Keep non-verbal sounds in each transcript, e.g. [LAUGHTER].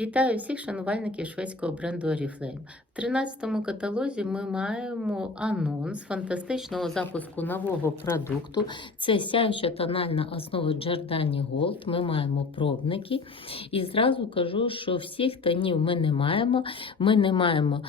Вітаю всіх шанувальників шведського бренду Oriflame. В 13 каталозі ми маємо анонс фантастичного запуску нового продукту. Це сяюча тональна основа Giordani Gold. Ми маємо пробники. І зразу кажу, що всіх тонів ми не маємо. Ми не маємо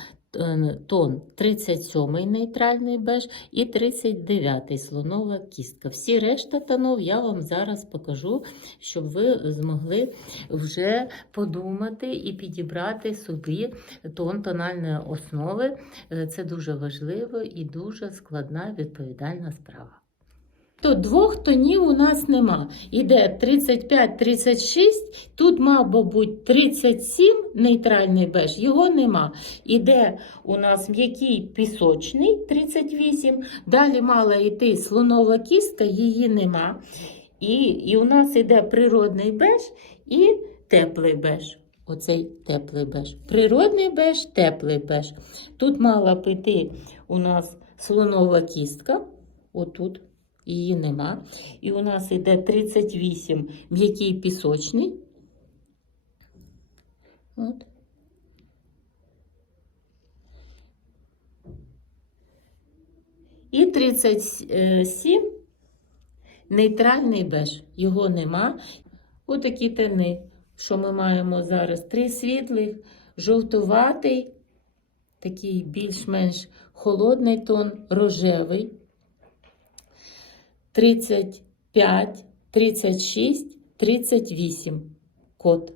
тон 37 нейтральний беж і 39 слонова кістка. Всі решта тонов я вам зараз покажу, щоб ви змогли вже подумати і підібрати собі тон тональної основи. Е, Це дуже важливо і дуже складна відповідальна справа. То двох тонів у нас нема. Іде 35-36, тут, мабуть, 37 нейтральний беж, його нема. Іде у нас м'який пісочний 38, далі мала йти слонова кістка, її нема. І, і у нас іде природний беж і теплий беж. Оцей теплий беж. Природний беж, теплий беж. Тут мала піти у нас слонова кістка. Отут її нема. І у нас іде 38 м'який пісочний. От. І 37 нейтральний беж. Його нема. Отакі тони, що ми маємо зараз. Три світлих, жовтуватий, такий більш-менш холодний тон, рожевий. 35, 36, 38 код.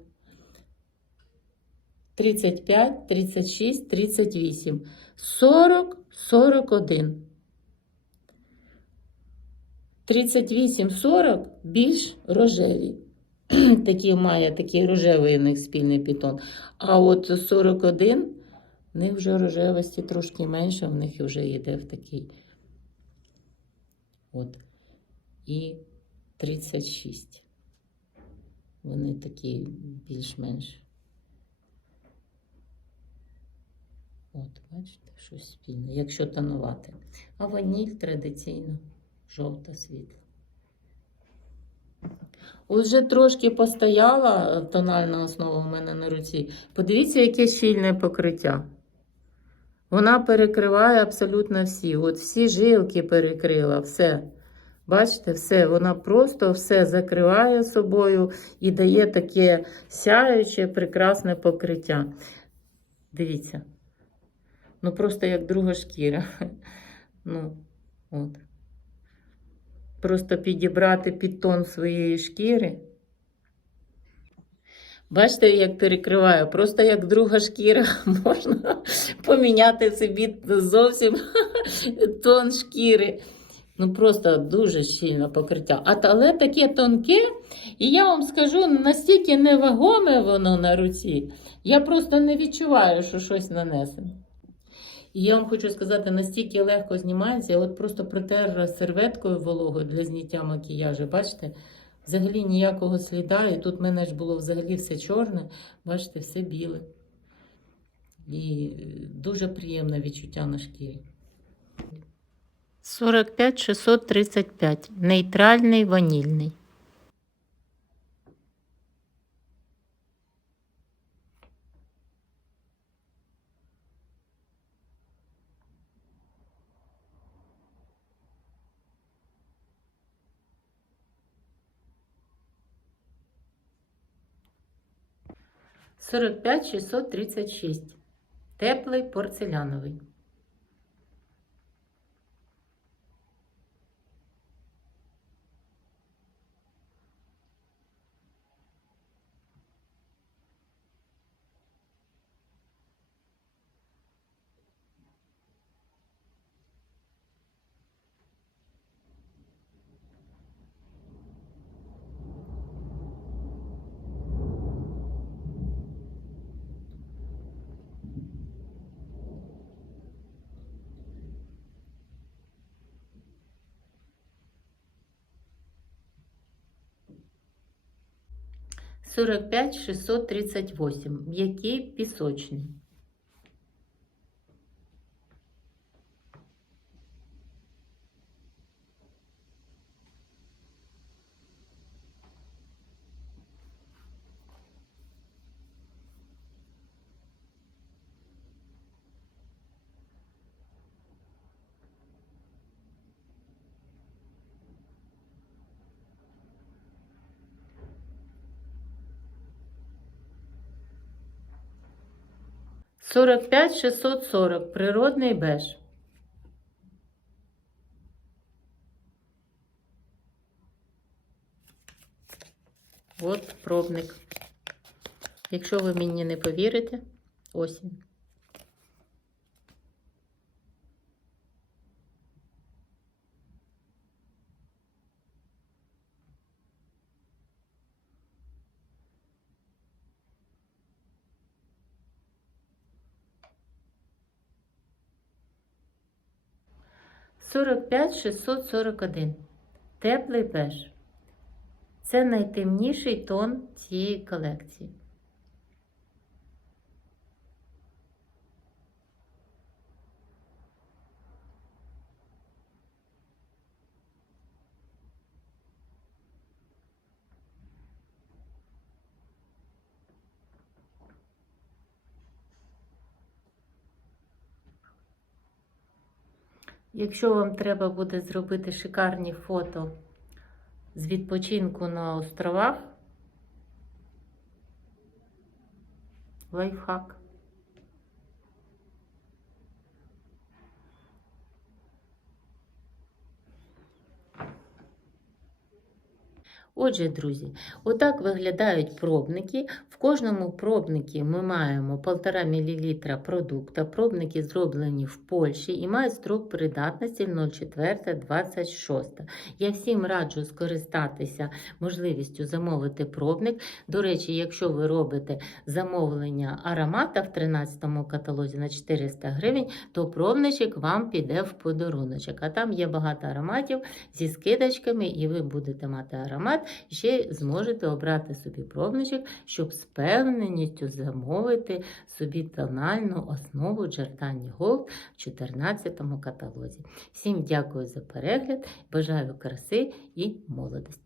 35, 36, 38, 40, 41. 38, 40 більш рожеві. [CLEARS THROAT] Такі має такий рожевий у них спільний пітон. А от 41, в них вже рожевості трошки менше, в них вже йде в такий. От. І 36. Вони такі більш-менш. От, бачите, щось спільне, якщо тонувати. А ваніль традиційно жовта світла. Уже трошки постояла тональна основа у мене на руці. Подивіться, яке щільне покриття. Вона перекриває абсолютно всі. От всі жилки перекрила, все. Бачите, все, вона просто все закриває собою і дає таке сяюче, прекрасне покриття. Дивіться. Ну, просто як друга шкіра. [LAUGHS] Ну, от. Просто підібрати під тон своєї шкіри. Бачите, як перекриваю, просто як друга шкіра [LAUGHS] можна поміняти собі зовсім [LAUGHS] тон шкіри. Ну, просто дуже щільне покриття. А але таке тонке, і я вам скажу, настільки невагоме воно на руці, я просто не відчуваю, що щось нанесено. І я вам хочу сказати, настільки легко знімається, я от просто протерла серветкою вологою для зняття макіяжу. Бачите, взагалі ніякого сліда. І тут в мене ж було взагалі все чорне, бачите, все біле. І дуже приємне відчуття на шкірі. 45 635. Нейтральний ванільний. Сорок п'ять шістсот тридцять шість. Теплий порцеляновий. Сорок п'ять шістсот тридцять восемь. М'який пісочний. 45 640 природний беж. От пробник. Якщо ви мені не повірите, осінь. 45 641. Теплий беж. Це найтемніший тон цієї колекції. Якщо вам треба буде зробити шикарні фото з відпочинку на островах, лайфхак. Отже, друзі, отак виглядають пробники. В кожному пробнику ми маємо 1,5 мл продукту. Пробники зроблені в Польщі і мають строк придатності 04.26. Я всім раджу скористатися можливістю замовити пробник. До речі, якщо ви робите замовлення аромата в 13 каталозі на 400 гривень, то пробничок вам піде в подаруночок. А там є багато ароматів зі скидочками, і ви будете мати аромат. Ще зможете обрати собі пробничок, щоб з певненістю замовити собі тональну основу Giordani Gold в 14 каталозі. Всім дякую за перегляд, бажаю краси і молодості!